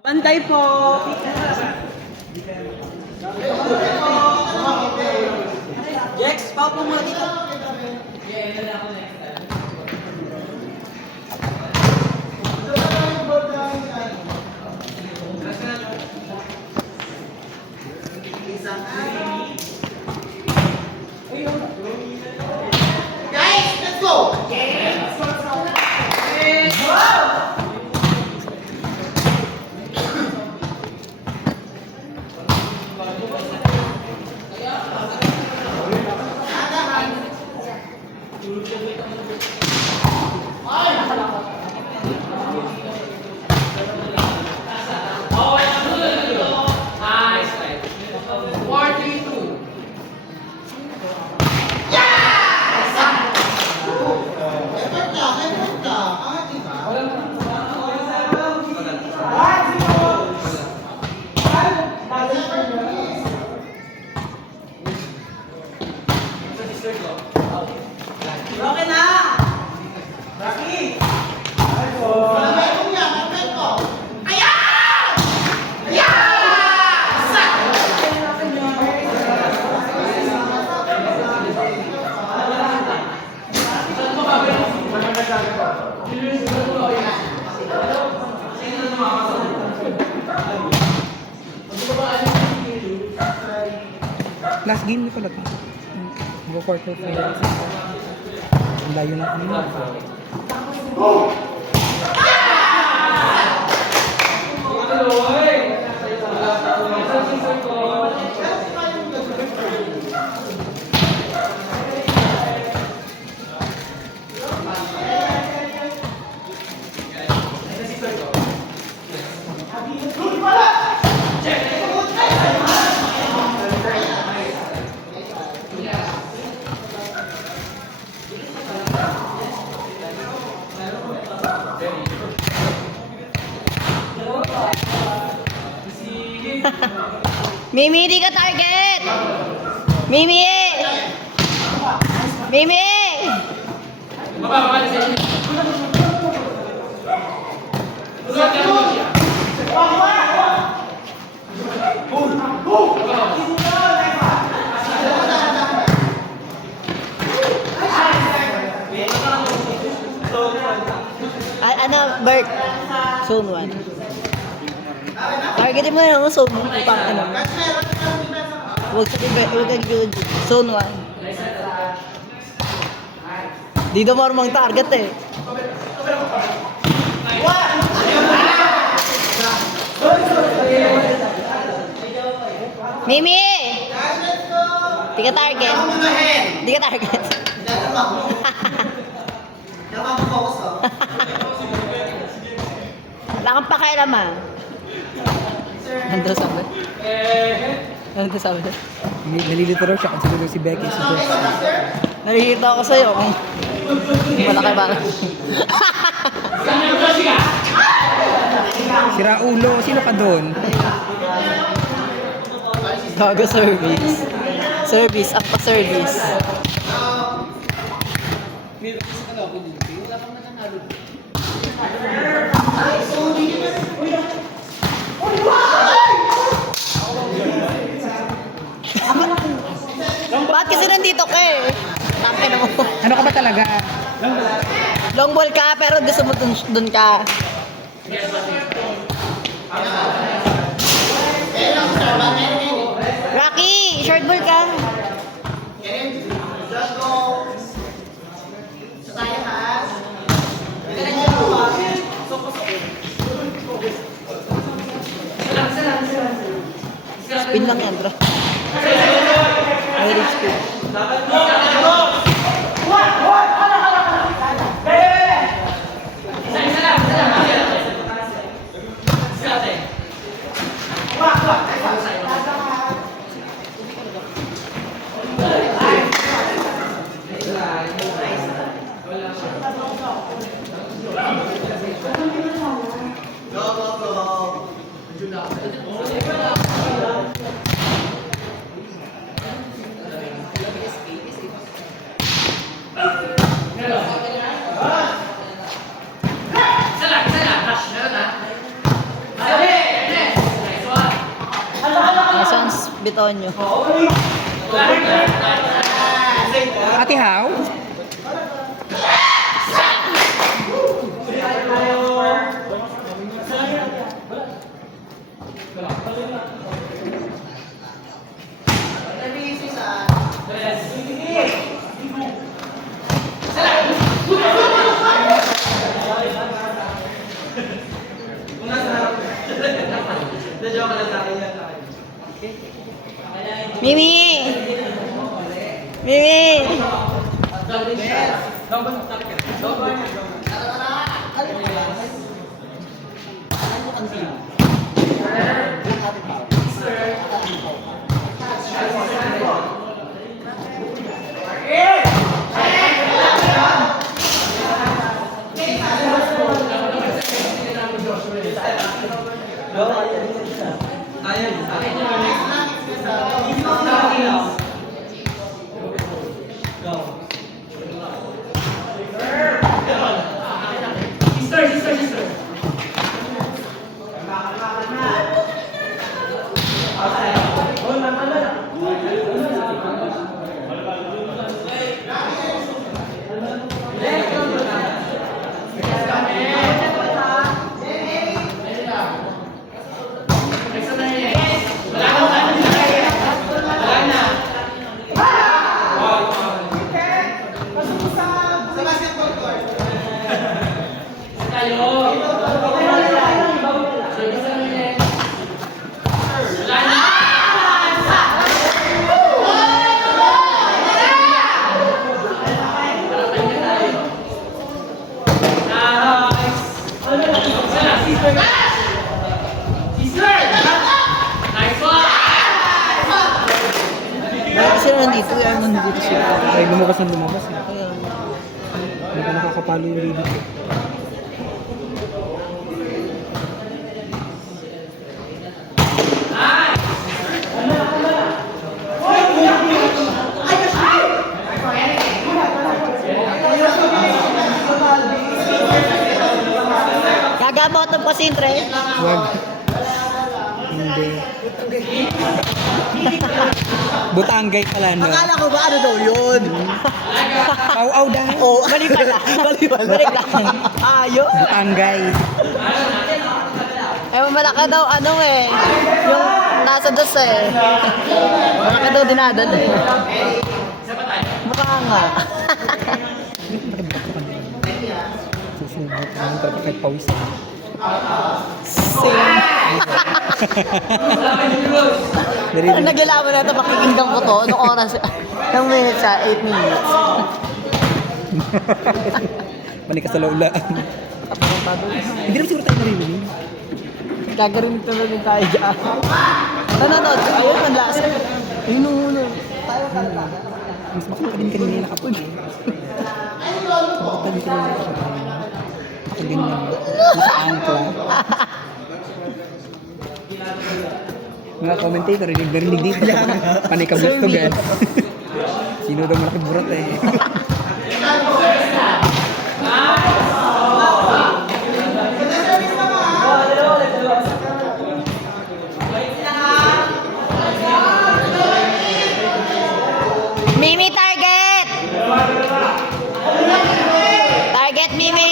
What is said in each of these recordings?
Bantay po! Jex, paupo muna dito. Guys, let's go! Okay na! Rocky! Last game na pala ito. Go quarter final. Ang layo na kanina. Mimi, di ka target! Mimi! Mimi! Ano, Bert? Zone 1. Targetin mo na lang zone 1. Pang ano. Huwag sa good. Zone 1. Dito marumang target eh. Mimi! Di ka target. Di ka target. Wala kang pakialam ah. Ano sabi? Ano sabi? Nalilito raw siya kasi siguro si Becky si Jess. Nalilito ako sa'yo kung malaki ba. Sira ulo. Sino ka doon? Bago service. Service, up pa service. Bakit kasi nandito ka eh? Takin mo. Ano ka ba talaga? Long ball ka pero gusto mo dun ka. Rocky, short ball ka. Spin lang yan, bro. Very spin. Betonyo. Ate How? Mimi! Mimi! Sino nandito? Yan, nandito sila. Ay, lumabas ng lumabas eh. Kaya, Hindi ka nakakapalo yung baby ko. gagabotom ko si Intre. Wag. Hindi. Butangay pala, no? Akala ko ba ano daw yun? Aw-aw dahil. Oo, mali pala. Mali pala. Balik lang. Ayo. Butangay. Eh, malaki daw ano eh. Yung nasa dos eh. Malaki daw dinadal eh. Mukha nga. Susunod. Ang talaga kahit pawis. Same. Ang nagilaman na ito, pakikinggan ko to. Anong oras? Anong minutes siya? 8 minutes. Panik ka sa laula. Hindi naman siguro tayo naririnig. Gagawin ito na rin tayo dyan. Nanonood ka? Ayun, ang lasa. Ayun nung ulo. Tayo kanta. Mas makita ka din kanina yung nakapag. Bakit din kanina nakapag? Ako din naman. Naka-angkla. Mga commentator, narinig dito. Panikablastogan. Sino daw malaki burat eh. Mimi, target! Target, Mimi!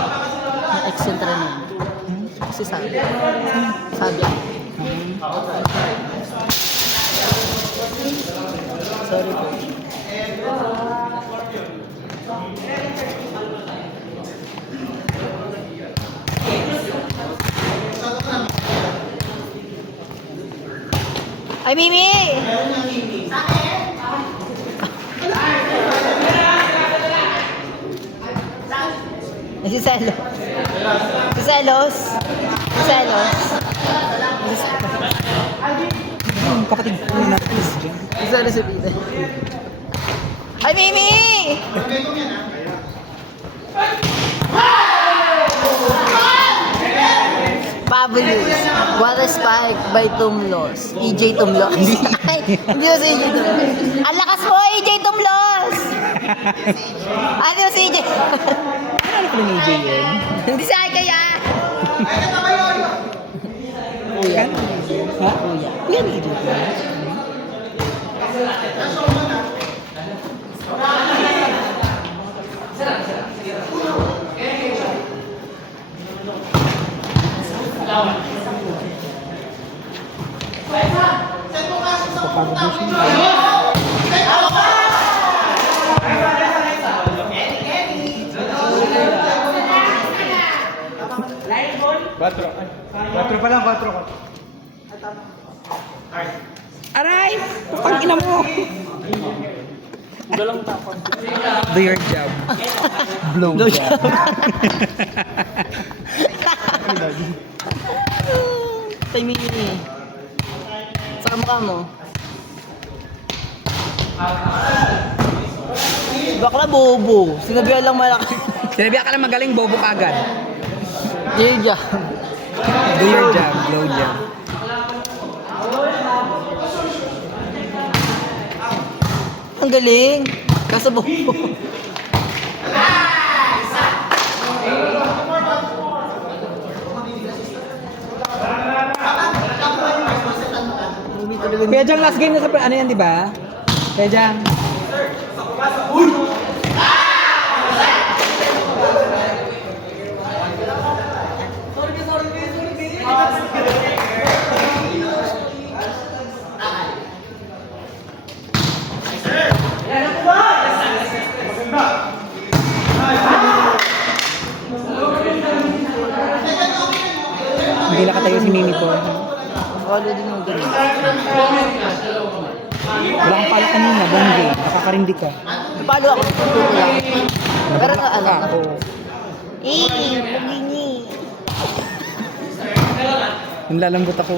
Naka-excentra na. Kasi sabi. Sabi. Sorry po. Ay, Mimi! Si Celos. Si Celos. Si Celos. Yung kapatid ko na please dyan. Si Celos si Peter. Ay, Mimi! What a spike by Tumlos. EJ Tumlos. Ay, hindi mo si EJ Tumlos. Ang lakas mo, EJ Tumlos! Ano si EJ? Ano ko ni AJ yun? Hindi sa akin kaya. Kuya? Ha? Kuya ni AJ yun? Papagod mo siya. Quatro pa lang, quatro. Aray! Pag ina mo! Do your job. Blow job. Tay Mimi. Sa mukha mo. Bakla bobo. Sinabihan lang malaki. Sinabi ka lang magaling, bobo ka agad. Dear job. Do your job, blow job. Ang galing. Kaso bobo. Kaya dyan, last game na sa ano yan, di ba? Kaya dyan. Hindi nakatayo si Mimi ko. Wala din yung galing. Wala kang pala kanina, Bongi. Nakakarindi ka. Palo ako. Pero na ano. Oo. Pagini. Nilalambot ako.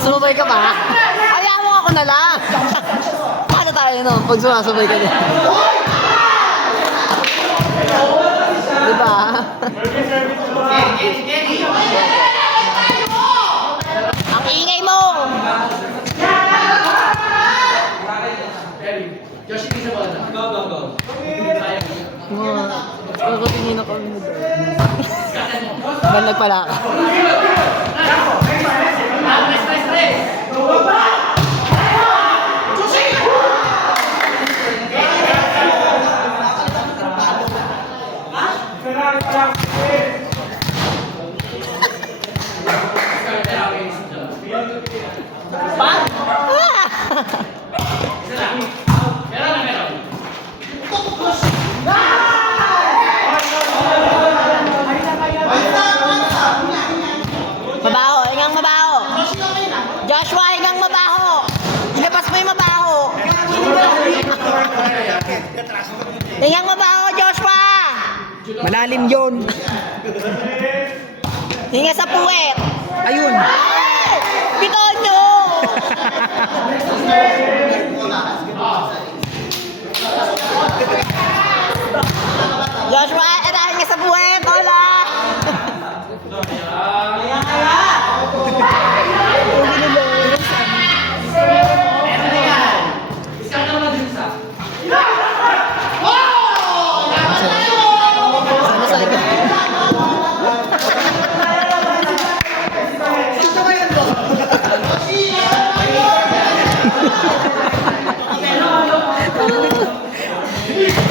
Sumabay ka ba? Ayaw mo ako na lang. Paano tayo no? Pag sumasabay ka din. Diba? Ang ingay mo! Pagkatingin ako mo doon. Balag pala ka. Mabaho, ingang mabaho. Joshua, ingang mabaho. Ilabas mo yung mabaho. Ingang mabaho, Joshua. Malalim yun. Hinga sa puwet. Ayun. Ay! Bitonyo! Joshua, erahin nga sa puwet. Hola!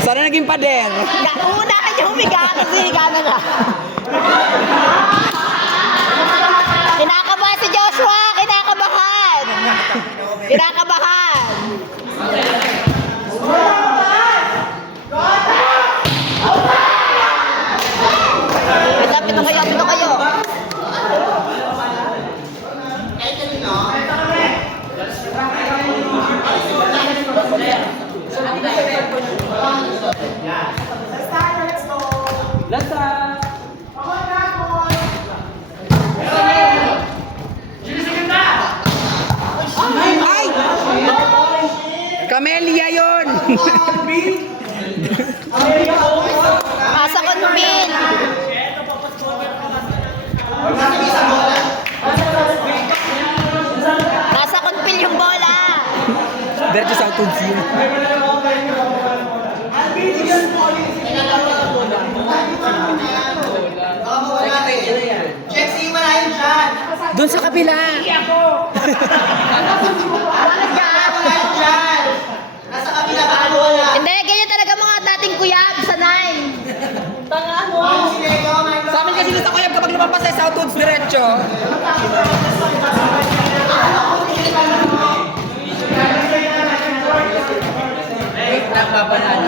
Sana naging pader. Una ka niya humiga kasi higa na nga. Kinakabahan si Joshua! Kinakabahan! Kinakabahan! Pito kayo, pito kayo. Ay! Camellia yun! Pasa ko pin. Diretso sa Southwoods yun. Jex, iwalayan dyan. Doon sa kabila. Iwalayan dyan. Nasa kabila, baka wala. Hindi, ganyan talaga mga dating kuyab, sanay. Tanga mo. Sa amin kasi sa kuyab kapag lumampas sa Southwoods diretso. Wait, nagbabanaan.